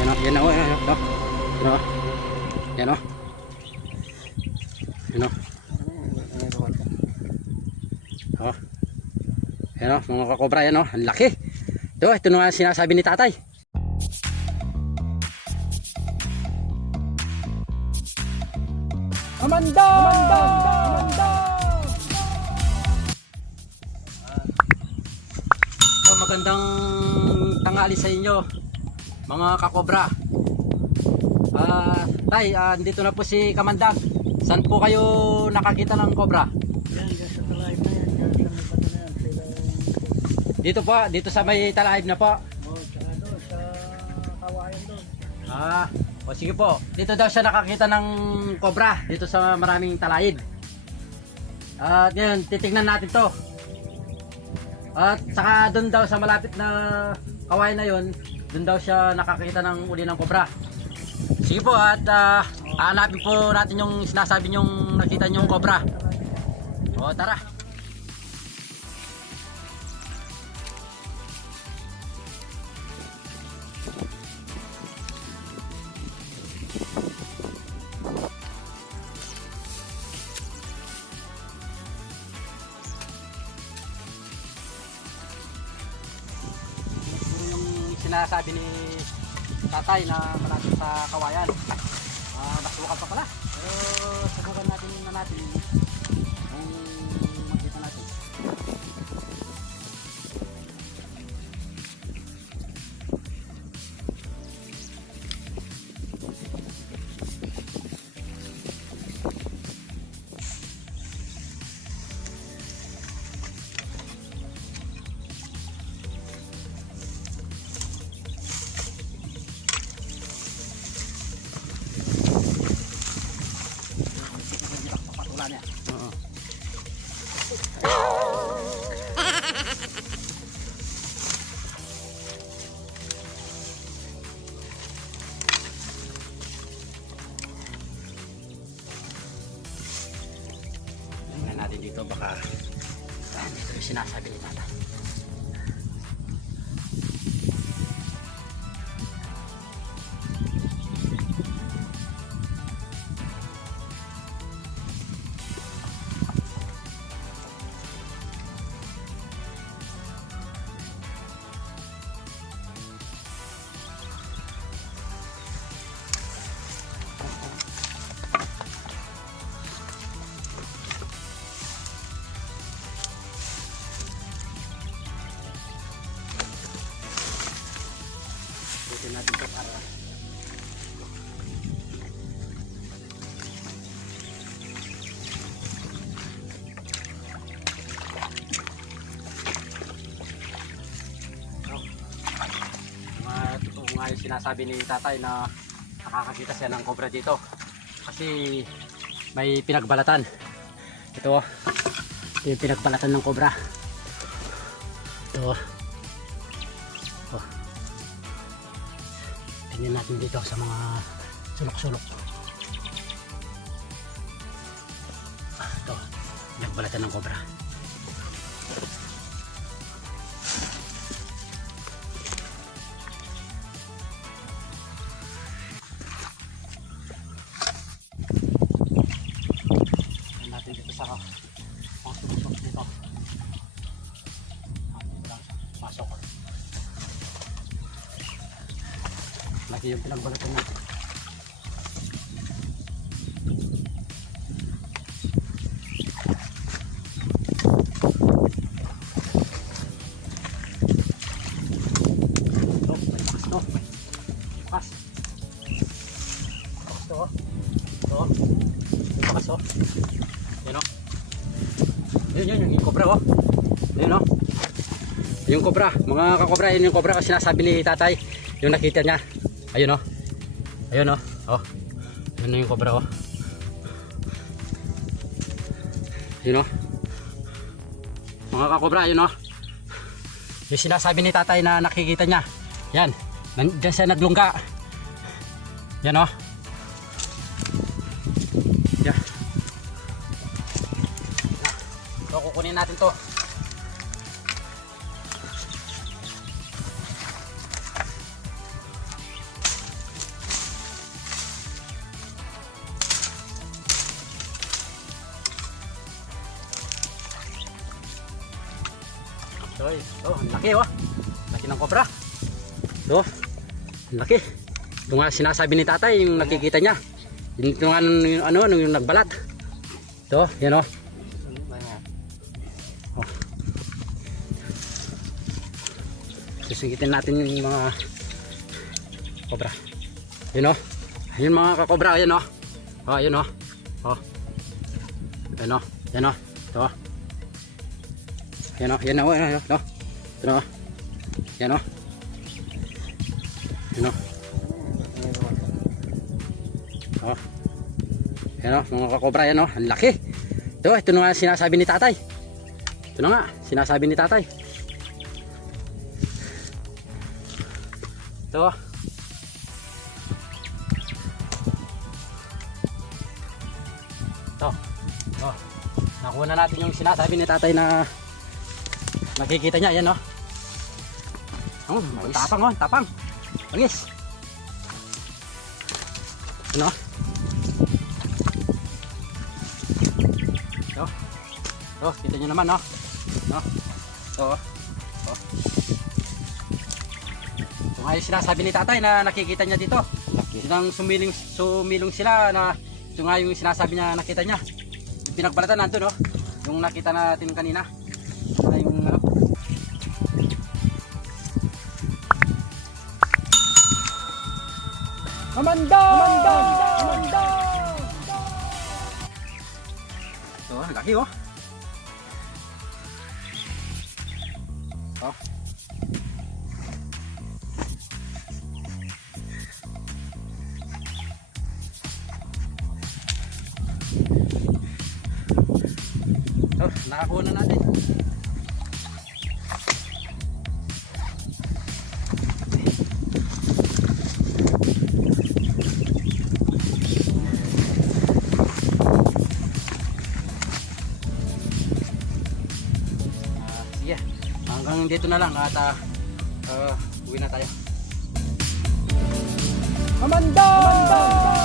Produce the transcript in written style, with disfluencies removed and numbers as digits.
Yan o, yan o, yan o. Yan o. Yan o. Oh. Yan o, mga kakobra, yan o. Ang laki. Ito na nga sinasabi ni tatay. Amanda! So, magandang tanghali sa inyo, mga kakobra. Tay, dito na po si Kamandag. Saan po kayo nakakita ng kobra? Yan, sa talaib na yan, yan, sa may bato na yan, Dito po, dito sa may talaib na po. tsaka doon, sa kawayan doon. O sige po, dito daw siya nakakita ng kobra, dito sa maraming talaib. At yun, titignan natin to. At saka doon daw sa malapit na kawayan na yun, doon daw siya nakakita ng uli ng kobra. Sige po, at hanapin po natin yung sinasabi niyong nakita niyong kobra. O tara. Sinasabi ni tatay na malapit sa kawayan. Nasukat pa pala. Pero subukan natin kung makita natin. Oo. Tingnan natin dito, baka ito yung sinasabi ni tata. Butin natin ito para totoo nga yung sinasabi ni tatay na nakakakita siya ng kobra dito kasi may pinagbalatan. Ito yung pinagbalatan ng kobra. Ito tingnan natin dito sa mga sulok-sulok. Ito, nagbalatan ng kobra. Tingnan natin dito sa mga sulok-sulok dito. Pasok. Lagi yung pinagbalatan natin. Ito, may bakas to. Bakas. Bakas to. Ito. May bakas to. Yan o. Yun, yung kobra o. Yun o. Yung kobra. Mga kakobra, yun yung kobra kasi sinasabi ni tatay. Yung nakita niya. Ayun o. Ayun o. Oh. Yun na yung kobra o. Yun o. Mga kakobra, yun o. Yung sinasabi ni tatay na nakikita niya. Yan. Diyan siya naglungga. Yan o. Yan. So, kukunin natin to. Oy, oh, ang laki oh. Laki ng cobra. Oh, ang laki. Ito nga sinasabi ni tatay, yung nakikita niya. Ito nga yung nagbalat. Ito, yan oh. Oh. Susungitin natin yung mga cobra. Yun oh. Yun mga kakobra, yan oh. Oh, yun oh. Oh. Yan oh. Yan oh. Ito oh. Yan oh. Yan oh. Yan oh. Ito oh. Yan oh. Yan oh. Oh. Yan oh, mga kakobra yan oh, ang laki. Ito na nga sinasabi ni tatay. Ito na nga, sinasabi ni tatay. Ito oh. Ito. Oh. Nakuha na natin yung sinasabi ni tatay na nakikita niya, yan oh. Oh, tapang oh, tapang. Bangis. Ano? Oh, kita nyo naman, no? No? So, oh. Ito nga yung sinasabi ni tatay na nakikita niya dito. Silang sumilong sila na ito nga yung sinasabi niya nakita niya. Yung pinagbalatan nandun, no? Yung nakita natin kanina. Yung, ano? Amanda! Amanda! Amanda! Ito, laki, oh. Oh. Oh, nakakuha na natin. Sige. Hanggang dito na lang at uwi na tayo. Amanda! Amanda!